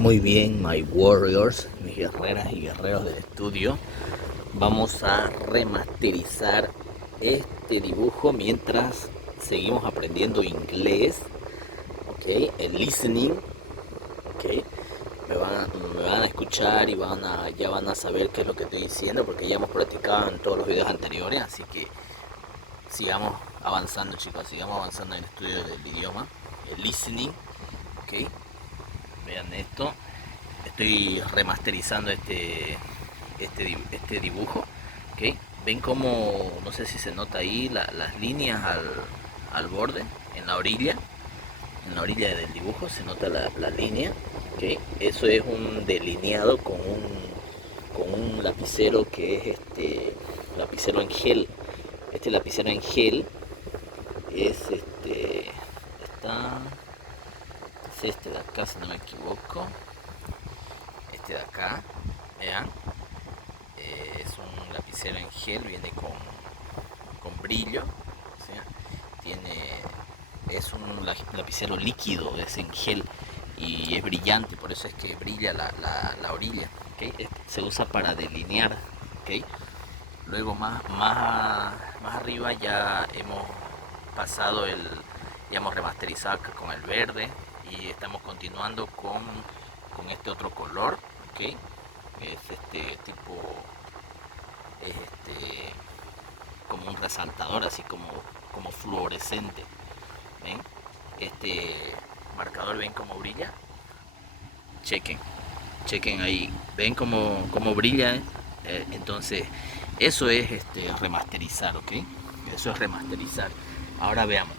Muy bien, my warriors, mis guerreras y guerreros del estudio. Vamos a remasterizar este dibujo mientras seguimos aprendiendo inglés. Ok, el listening. Ok, me van a escuchar y ya van a saber qué es lo que estoy diciendo porque ya hemos practicado en todos los videos anteriores. Así que sigamos avanzando, chicos, sigamos avanzando en el estudio del idioma. El listening. Ok, vean esto. Estoy remasterizando este dibujo. ¿Okay? Ven como, no sé si se nota ahí las líneas al borde, en la orilla del dibujo se nota la línea. ¿Okay? Eso es un delineado con un lapicero que es lapicero en gel. Este lapicero en gel está, es este de acá si no me equivoco. Este de acá, vean, es un lapicero en gel, viene con brillo, ¿sí? Es un lapicero líquido, es en gel y es brillante, por eso es que brilla la orilla. ¿Okay? Se usa para delinear. ¿Okay? Luego más arriba ya hemos pasado ya hemos remasterizado con el verde y estamos continuando con este otro color. ¿Okay? Es como un resaltador, así como fluorescente. ¿Ven? Este marcador, ¿ven cómo brilla? Chequen, chequen ahí, ven cómo brilla. Entonces eso es remasterizar. ¿Ok? Eso es remasterizar. Ahora veamos,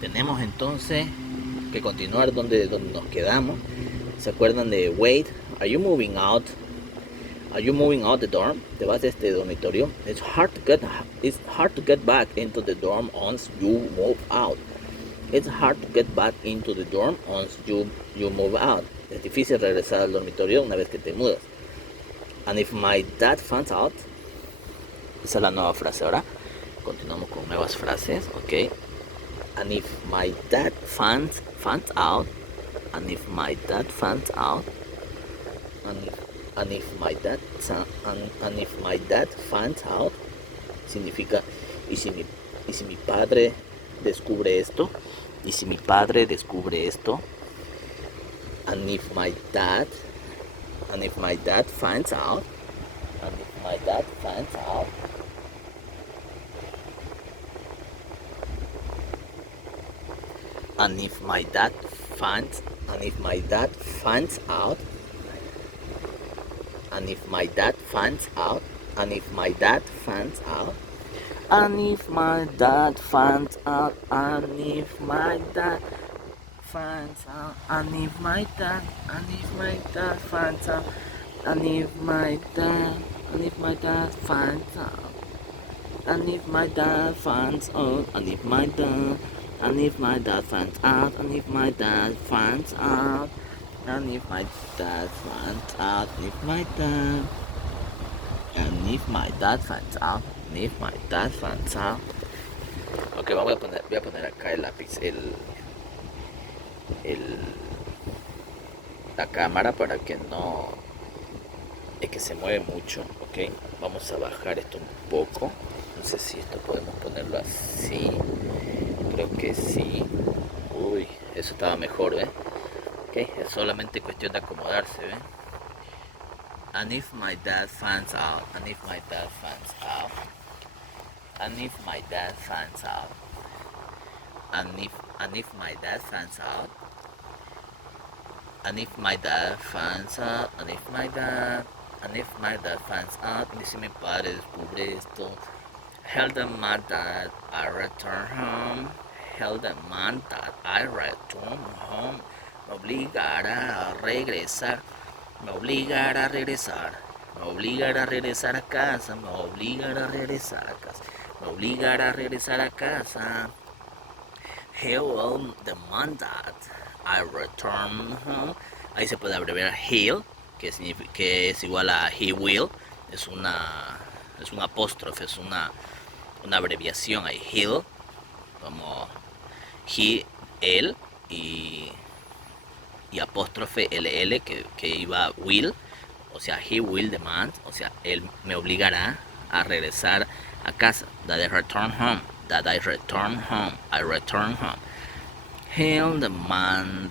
tenemos entonces que continuar donde nos quedamos. ¿Se acuerdan de wait? Are you moving out? Are you moving out the dorm? ¿Te vas de este dormitorio? It's hard to get back into the dorm once you move out. It's hard to get back into the dorm once you move out. Es difícil regresar al dormitorio una vez que te mudas. And if my dad finds out. Esa es la nueva frase ahora. Continuamos con nuevas frases, ok. And if my dad finds out. And if my dad finds out. And if my dad finds out significa y si mi padre descubre esto, y si mi padre descubre esto. And if my dad finds out, and if my dad finds out, and if my dad finds out, and if my dad finds out, and if my dad finds out, and if my dad finds out, and if my dad finds out, and if my dad finds out, and if my dad finds out, and if my dad finds out, and if my dad finds out, and if my dad finds out, and if my dad finds out, and if my dad finds out, and if my dad finds out. Ok, voy a poner acá el lápiz, la cámara para que no, es que se mueve mucho. Ok, vamos a bajar esto un poco. No sé si esto podemos ponerlo así, creo que sí. Uy, eso estaba mejor, ¿eh? Ok, es solamente cuestión de acomodarse, ¿ven? And if my dad finds out, and if my dad finds out, and if my dad finds out, and if my dad finds out, and if my dad finds out, and if my dad finds out, y si mi padre descubre esto, hell the man that I return home, hell the man that I return home, me obligará a regresar, me obligará a regresar, me obligará a regresar a casa, me obligará a regresar a casa, me obligará a regresar a casa. He will demand that I return home. Ahí se puede abreviar he'll, que es igual a he will. Es un apóstrofe, es una abreviación ahí. He'll, como he, él, y y apóstrofe LL que iba will, o sea, he will demand, o sea, él me obligará a regresar a casa. That I return home, that I return home, I return home. He'll demand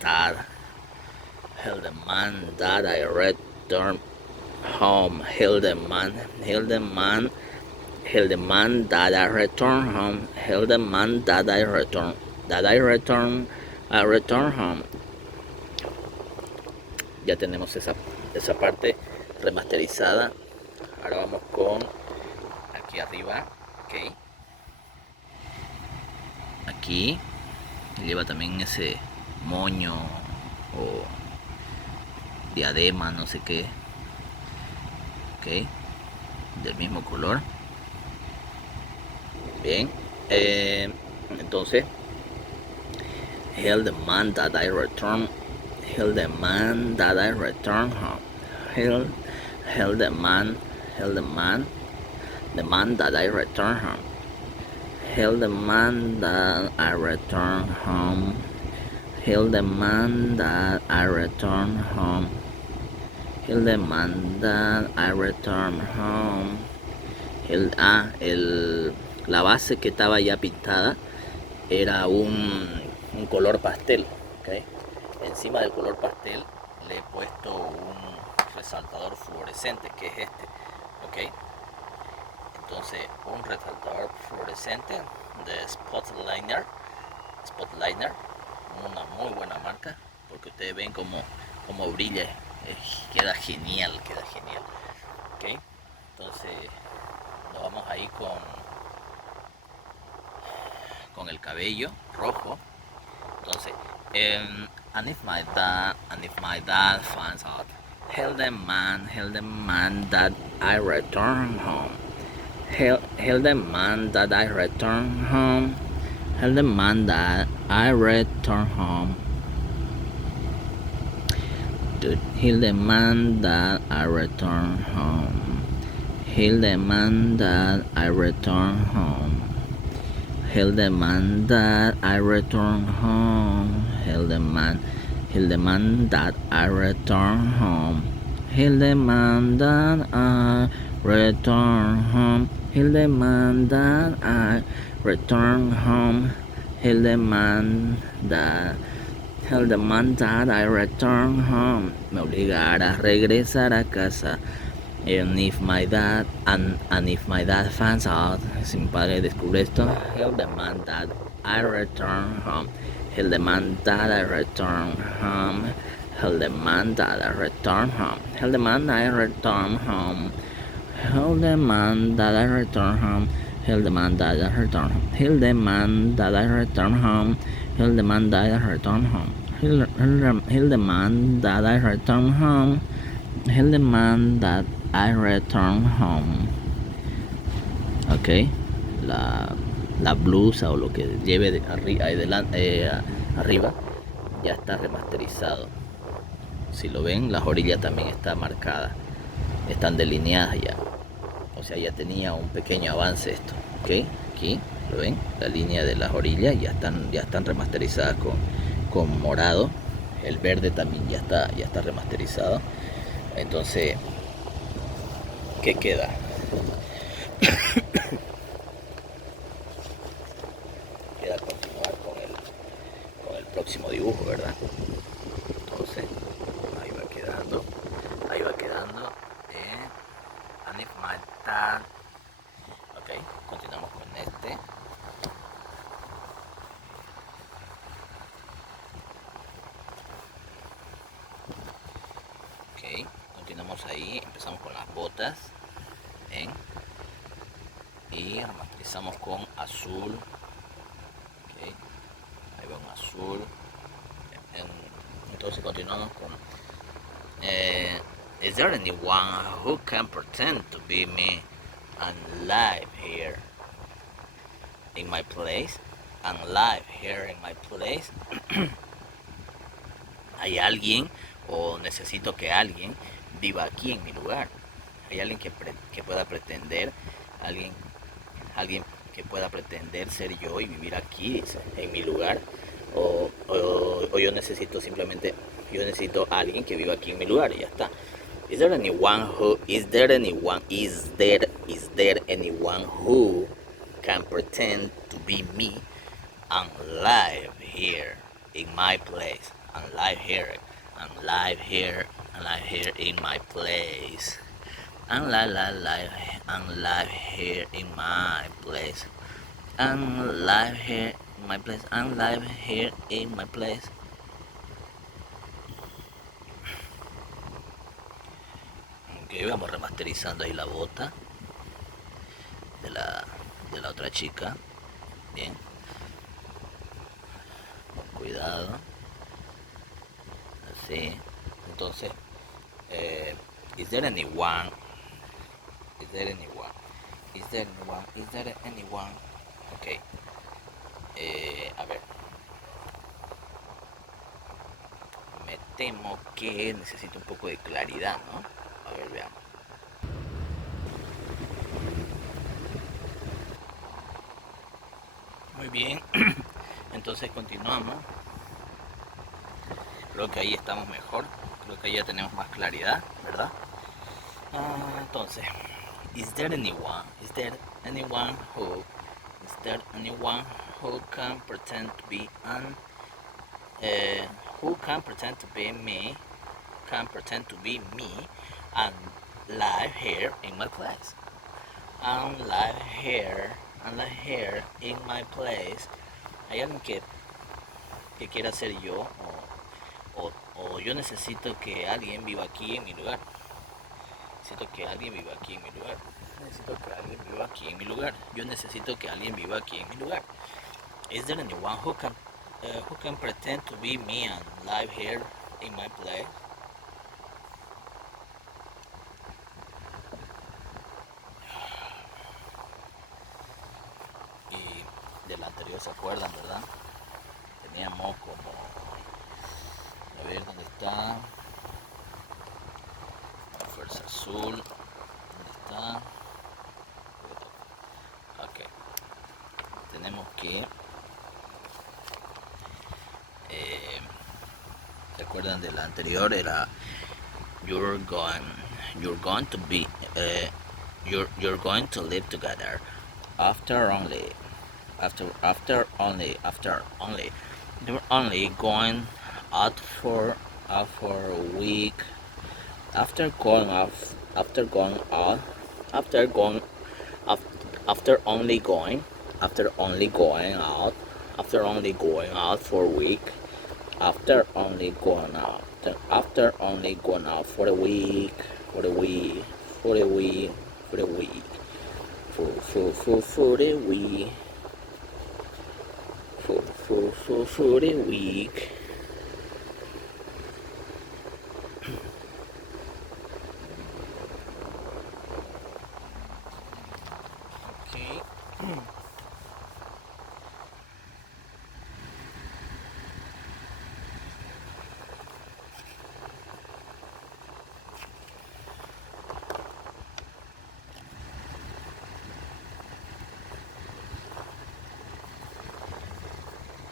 that I return home. He'll demand that I return home. He'll demand that I return home. Ya tenemos esa parte remasterizada. Ahora vamos con aquí arriba, ok. Aquí lleva también ese moño o diadema, no sé qué, ok, del mismo color. Bien, entonces he'll demand that I return. He'll demand that I return home. He'll demand that I return home. He'll demand that I return home. He'll demand that I return home. He'll demand that I return home. La base que estaba ya pintada era un color pastel, ¿okay? Encima del color pastel le he puesto un resaltador fluorescente, que es este, ¿ok? Entonces, un resaltador fluorescente de Spotliner, una muy buena marca, porque ustedes ven como brilla, queda genial, ¿ok? Entonces, nos vamos ahí con el cabello rojo. Entonces, and if my dad finds out, he'll demand that I return home. He'll demand that I return home. He'll demand that I return home. He'll demand that I return home. He'll demand that I return home. He'll demand that I return home. He'll demand that I return home. He'll demand that I return home. He'll demand that I return home. He'll demand that I return home. Me obligará a regresar a casa. And if my dad finds out, si mi padre descubre esto, he'll demand that I return home. He'll demand that I return home. He'll demand that I return home. He'll demand that I return home. He'll demand that I return home. He'll demand that I return home. He'll demand that I return home. He'll demand that I return home. He'll demand that I return home. He'll demand that I return home. Ok, la blusa o lo que lleve arriba ya está remasterizado. Si lo ven, las orillas también están marcadas, están delineadas ya. O sea, ya tenía un pequeño avance esto. Ok, aquí lo ven, la línea de las orillas ya están remasterizadas con morado. El verde también ya está remasterizado. Entonces, ¿qué queda? Queda continuar con el próximo dibujo, ¿verdad? Entonces, ahí va quedando. And if my dad... Ok, continuamos con este. Ok, continuamos ahí, empezamos con las botas. ¿Ven? Y remasterizamos con azul. Okay. Ahí va un azul. Entonces continuamos con is there anyone who can pretend to be me and live here in my place? And live here in my place. ¿Hay alguien o necesito que alguien viva aquí en mi lugar? ¿Hay alguien que pueda pretender, alguien que pueda pretender ser yo y vivir aquí en mi lugar? O yo necesito simplemente, yo necesito a alguien que viva aquí en mi lugar y ya está. Is there anyone who can pretend to be me and live here in my place and live here and live here and live here in my place and live here in my place and live here in my place and live here in my place. Ok, vamos remasterizando ahí la bota de la otra chica. Bien, con cuidado. Así. Entonces, eh, is there anyone? Is there anyone? Is there anyone? Is there anyone? Ok. A ver. Me temo que necesito un poco de claridad, ¿no? A ver, veamos. Muy bien. Entonces continuamos. Creo que ahí estamos mejor. Creo que ahí ya tenemos más claridad, ¿verdad? Entonces, is there anyone? Is there anyone who? Is there anyone who can pretend to be an? Who can pretend to be me? Can pretend to be me and live here in my place. And live here in my place. ¿Hay alguien que quiera ser yo? O yo necesito que alguien viva aquí en mi lugar. Necesito que alguien viva aquí en mi lugar. Necesito que alguien viva aquí en mi lugar. Yo necesito que alguien viva aquí en mi lugar. Is there anyone who can pretend to be me and live here in my place? Y del anterior se acuerdan, ¿verdad? Teníamos como, a ver dónde está, la fuerza azul, ¿dónde está? Ok, tenemos que ¿se acuerdan de la anterior? Era you're going to be you're going to live together after only you're only going out for a week after going off after going out after going after only going out after only going out for a week after only going out for a week for a week for a week for a week for a week for a week. Okay.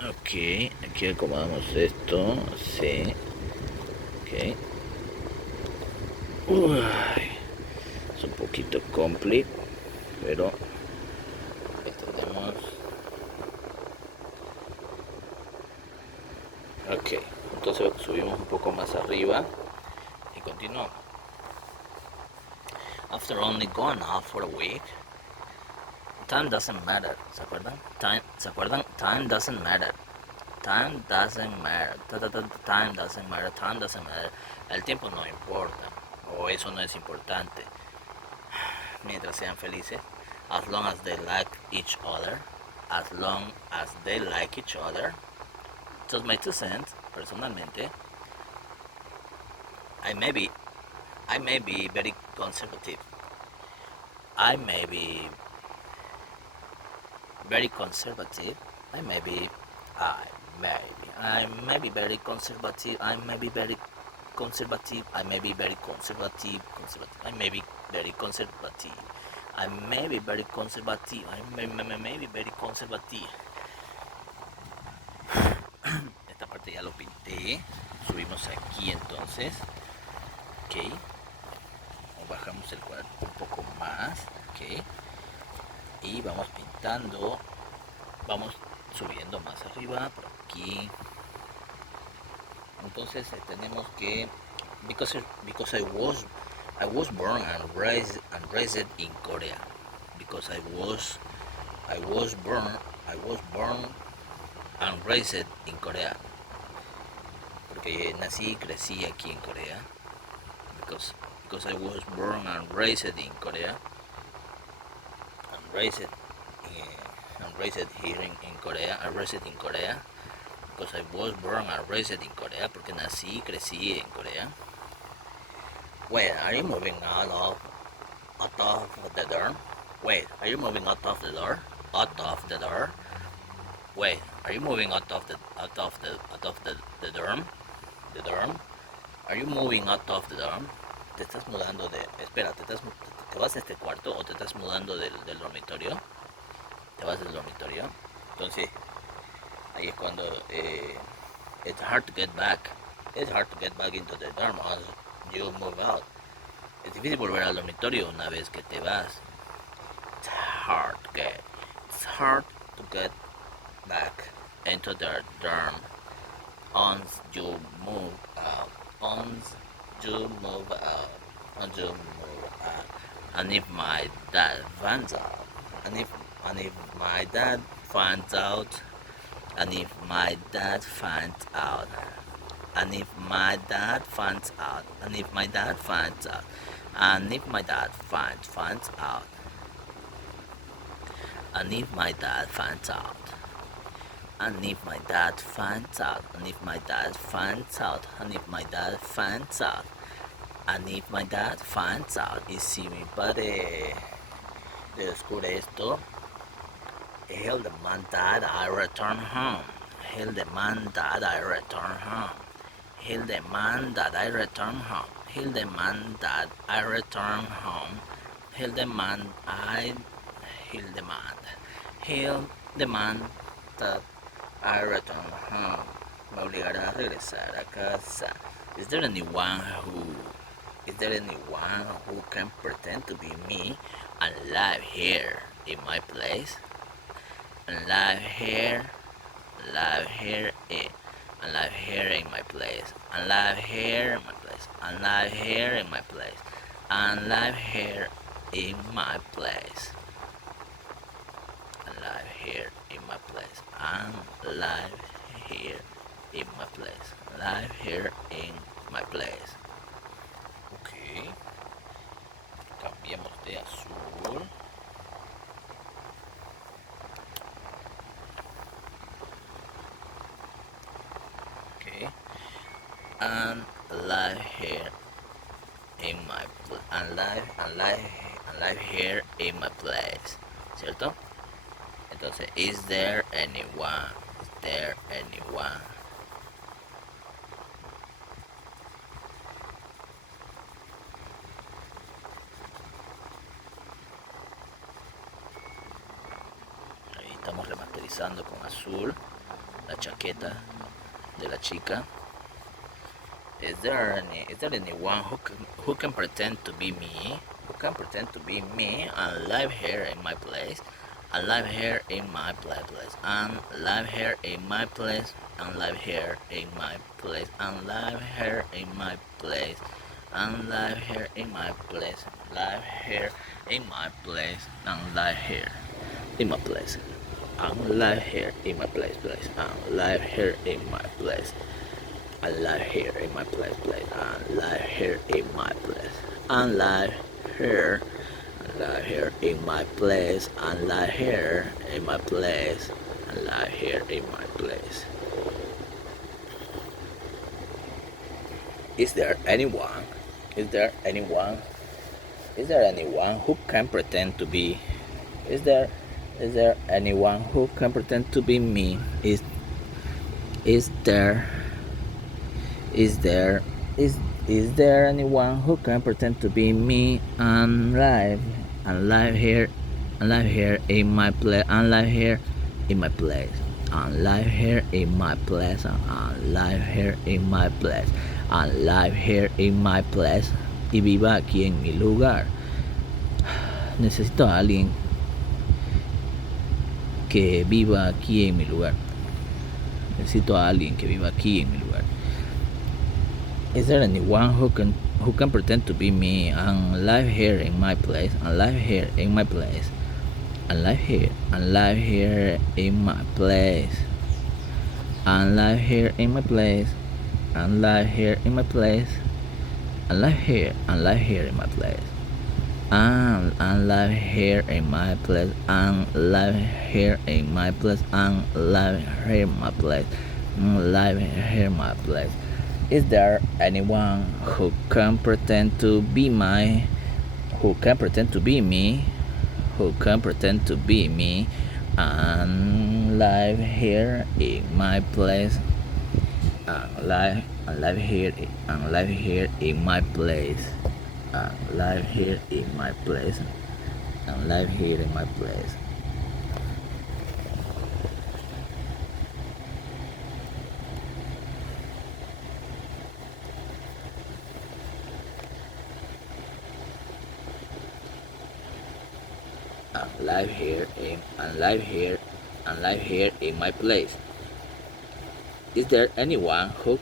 Ok, aquí acomodamos esto, sí, ok. Uy, es un poquito complicado, pero tenemos. Ok, entonces subimos un poco más arriba y continuamos. After only going out for a week, time doesn't matter. ¿Se acuerdan? ¿Se acuerdan? Time doesn't matter. Time doesn't matter. Time doesn't matter. Time doesn't matter. El tiempo no importa. O eso no es importante. Mientras sean felices. As long as they like each other. As long as they like each other. Just my 2 cents. Personalmente. I may be very conservative. I may be very conservative. I may be very conservative. I may be very conservative. I may be very conservative. I may be very conservative. I may be very conservative. I may be very conservative. este ya lo pinté. Subimos aquí entonces. Ok. Bajamos el cuadro un poco más. Ok. Y vamos pintando. Vamos subiendo más arriba. Por aquí. Entonces tenemos que. Because I was born and raised in Korea. Because I was born and raised in Korea. Porque nací y crecí aquí en Corea. Because I was born and raised in Korea. And raised here in Korea. And raised in Korea. Because I was born and raised in Korea. Porque nací y crecí en Corea. Wait, are you moving out of the door? Wait, are you moving out of the door? Out of the door? Wait, are you moving out of the dorm? The dorm? Are you moving out of the dorm? ¿Te estás mudando de... Espera, ¿te vas de este cuarto o te estás mudando del dormitorio? ¿Te vas del dormitorio? Entonces, ahí es cuando... it's hard to get back. It's hard to get back into the dorm as you move out. Es difícil volver al dormitorio una vez que te vas. It's hard to get back into the dorm once you move out. And if my dad finds out, and if my dad finds out, and if my dad finds out, and if my dad finds out, and if my dad finds out, and if my dad finds out, and if my dad finds out, and if my dad finds out, and if my dad finds out, and if my dad finds out, and if my dad finds out, y si mi padre descubre esto, he'll demand that I return home. He'll demand that I return home. He'll demand that I return home. He'll demand that I return home. He'll demand that I return home. Me obligará a regresar a casa. Is there anyone who can pretend to be me and live here in my place? And live here in my place. And live here in my place. And live here in my place. And live here in my place. And live here in my place. And live here in my place. Live here in my place. Ok. Cambiamos de azul. Okay. And live here in my and live here in my place, ¿cierto? Entonces, is there anyone? Is there anyone? Ahí estamos remasterizando con azul la chaqueta de la chica. Is there anyone who can pretend to be me? Who can pretend to be me and live here in my place? And live here in my place. And live here in my place. And live here in my place. And live here in my place. And live here in my place. Live here in my place. And live here in my place. And live here in my place. And live here in my place. I live here in my place. And live here in my place. And live here in my place. And live here in my place. And live here in my place. Is there anyone who can pretend to be? Is there anyone who can pretend to be me? Is there anyone who can pretend to be me and live here in my place? And live here in my place. I'm live here in my place. I'm live here in my place. I'm live here in my place. Y viva aquí en mi lugar. Necesito a alguien que viva aquí en mi lugar. Necesito a alguien que viva aquí en mi lugar. Is there anyone who can pretend to be me? I'm live here in my place. I'm live here in my place. I'm live here. I'm live here in my place. I'm live here in my place. I'm live here in my place. I'm live here. I'm live here in my place. I'm live here in my place. I'm live here in my place. I'm live here in my place. I'm live here in my place. Is there anyone who can pretend to be who can pretend to be me? Who can pretend to be me? I'm live here in my place. I'm live here in my place. I'm live here in my place. I'm live here in my place. I'm live here in my place. Is there anyone who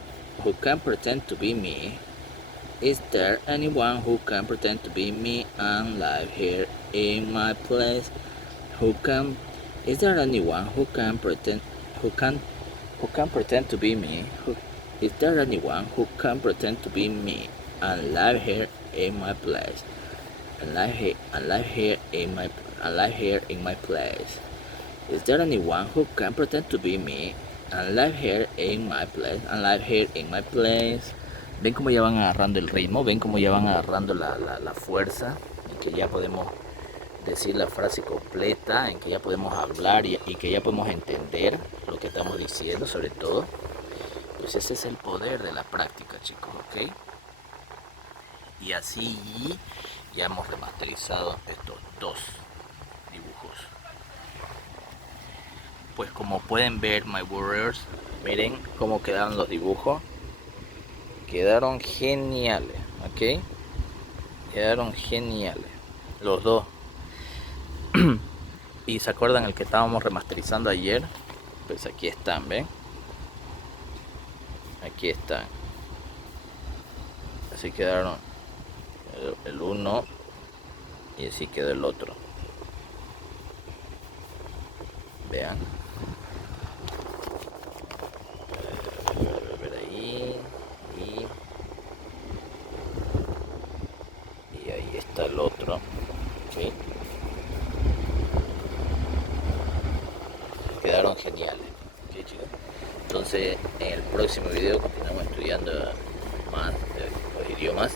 can pretend to be me? Is there anyone who can pretend to be me? I'm live here in my place. Is there anyone who can pretend to be me? Is there anyone who can pretend to be me? I'm live here in my place. I'm live here in my place. Is there anyone who can pretend to be me? I'm live here in my place. I'm live here in my place. Ven cómo ya van agarrando el ritmo, ven cómo ya van agarrando la fuerza, en que ya podemos decir la frase completa, en que ya podemos hablar y que ya podemos entender lo que estamos diciendo, sobre todo. Pues ese es el poder de la práctica, chicos, ¿ok? Y así ya hemos remasterizado estos dos dibujos. Pues como pueden ver, my warriors, miren cómo quedaron los dibujos. Quedaron geniales, ¿ok? Quedaron geniales, los dos. Y se acuerdan el que estábamos remasterizando ayer, pues aquí están, ¿ven? Aquí están. Así quedaron el uno y así quedó el otro. Vean. Ver ahí. Y ahí está el otro. ¿Sí? Quedaron geniales. ¿Sí, chicos? Entonces en el próximo video continuamos estudiando más los idiomas.